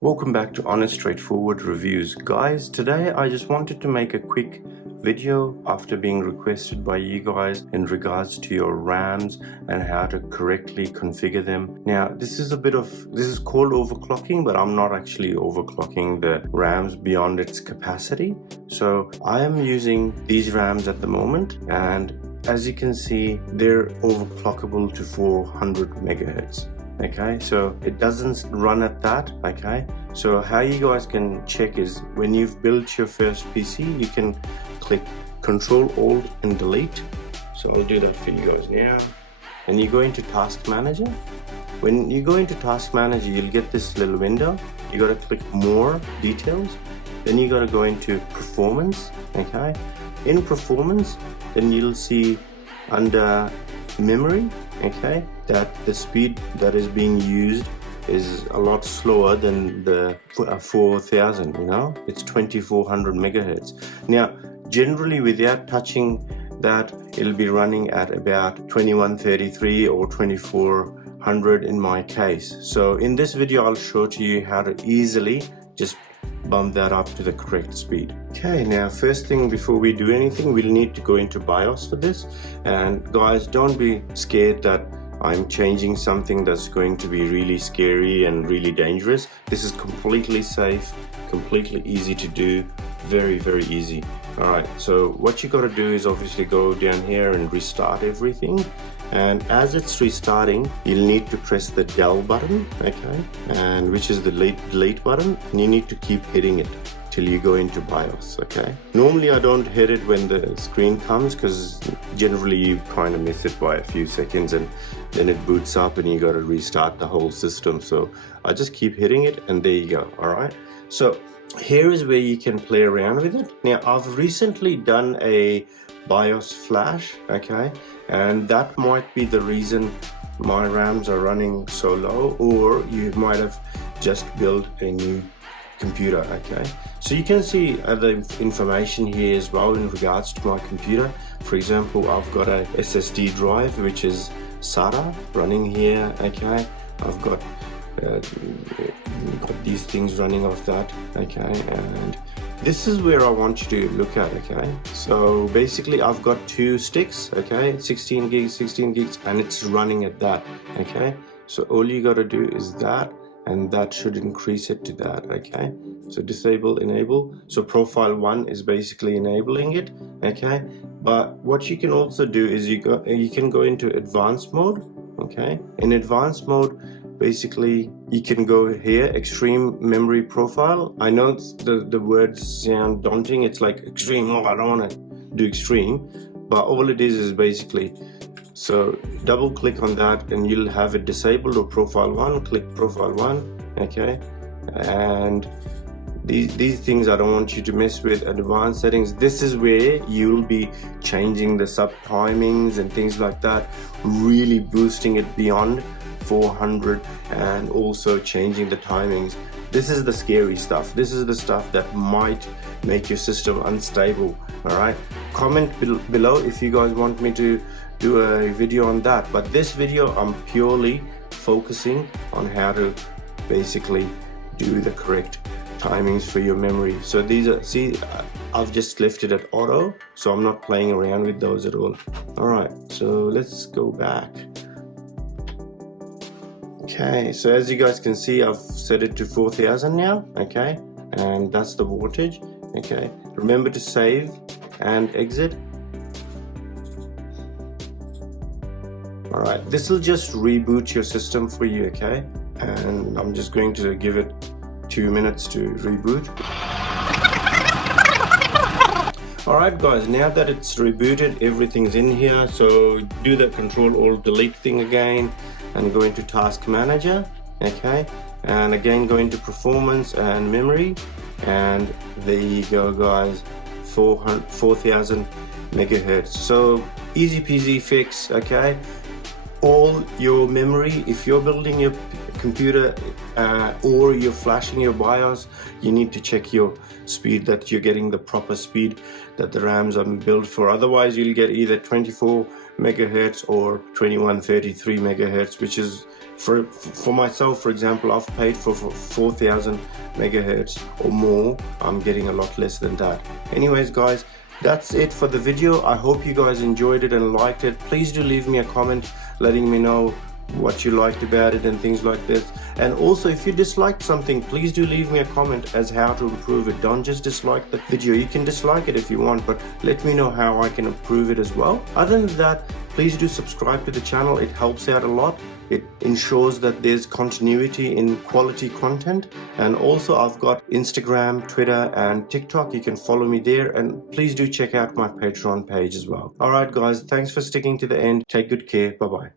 Welcome back to Honest Straightforward Reviews. Guys, today I just wanted to make a quick video after being requested by you guys in regards to your RAMs and how to correctly configure them. Now, this is called overclocking, but I'm not actually overclocking the RAMs beyond its capacity. So I am using these RAMs at the moment, and as you can see, they're overclockable to 400 megahertz. Okay, so it doesn't run at that. Okay, so how you guys can check is when you've built your first PC, you can click Control Alt and Delete. So I'll do that for you guys now. And you go into Task Manager. When you go into Task Manager, you'll get this little window. You got to click More Details. Then you got to go into Performance. Okay, in Performance, then you'll see under Memory, okay, that the speed that is being used is a lot slower than the 4000, it's 2400 megahertz. Now, generally without touching that, it'll be running at about 2133 or 2400 in my case. So in this video, I'll show to you how to easily just bump that up to the correct speed. Okay, now first thing before we do anything, we'll need to go into BIOS for this. And guys, don't be scared that I'm changing something that's going to be really scary and really dangerous. This is completely safe, completely easy to do, very, very easy. Alright, so what you got to do is obviously go down here and restart everything. And as it's restarting, you'll need to press the Del button, okay, and which is the delete button, and you need to keep hitting it till you go into BIOS, okay. Normally I don't hit it when the screen comes, because generally you kind of miss it by a few seconds and then it boots up and you got to restart the whole system. So I just keep hitting it, and there you go. All right, so here is where you can play around with it. Now, I've recently done a BIOS flash, okay, and that might be the reason my RAMs are running so low, or you might have just built a new computer, okay. So you can see the information here as well in regards to my computer. For example, I've got a SSD drive which is SATA running here, okay. I've got these things running off that, okay, and this is where I want you to look at, okay. So basically I've got two sticks, okay, 16 gigs, and it's running at that, okay. So all you got to do is that, and that should increase it to that, okay. So disable, enable. So profile 1 is basically enabling it, okay. But what you can also do is you can go into advanced mode, okay. In advanced mode, basically you can go here, extreme memory profile. I know the words sound daunting, it's like extreme, oh, I don't want to do extreme, but all it is basically, so double click on that and you'll have it disabled, or profile 1, click profile 1, okay. And these things I don't want you to mess with. Advanced settings, this is where you'll be changing the sub timings and things like that, really boosting it beyond 400 and also changing the timings. This is the scary stuff. This is the stuff that might make your system unstable. All right, comment below if you guys want me to do a video on that, but this video I'm purely focusing on how to basically do the correct timings for your memory. So these are, see, I've just left it at auto, so I'm not playing around with those at all. All right, so let's go back. Okay, so as you guys can see, I've set it to 4000 now, okay, and that's the voltage, okay. Remember to save and exit. All right, this will just reboot your system for you, okay, and I'm just going to give it 2 minutes to reboot. Alright guys, now that it's rebooted, everything's in here, so do the Control Alt Delete thing again and go into Task Manager, okay, and again go into Performance and Memory, and there you go guys, 4000 megahertz. So easy peasy fix, okay. All your memory, if you're building your computer or you're flashing your BIOS, you need to check your speed, that you're getting the proper speed that the RAMs are built for. Otherwise you'll get either 24 megahertz or 2133 megahertz, which is For myself, for example, I've paid for 4,000 megahertz or more. I'm getting a lot less than that. Anyways, guys, that's it for the video. I hope you guys enjoyed it and liked it. Please do leave me a comment letting me know what you liked about it and things like this. And also, if you disliked something, please do leave me a comment as how to improve it. Don't just dislike the video. You can dislike it if you want, but let me know how I can improve it as well. Other than that, please do subscribe to the channel. It helps out a lot. It ensures that there's continuity in quality content. And also, I've got Instagram, Twitter, and TikTok. You can follow me there, and please do check out my Patreon page as well. All right, guys, thanks for sticking to the end. Take good care. Bye-bye.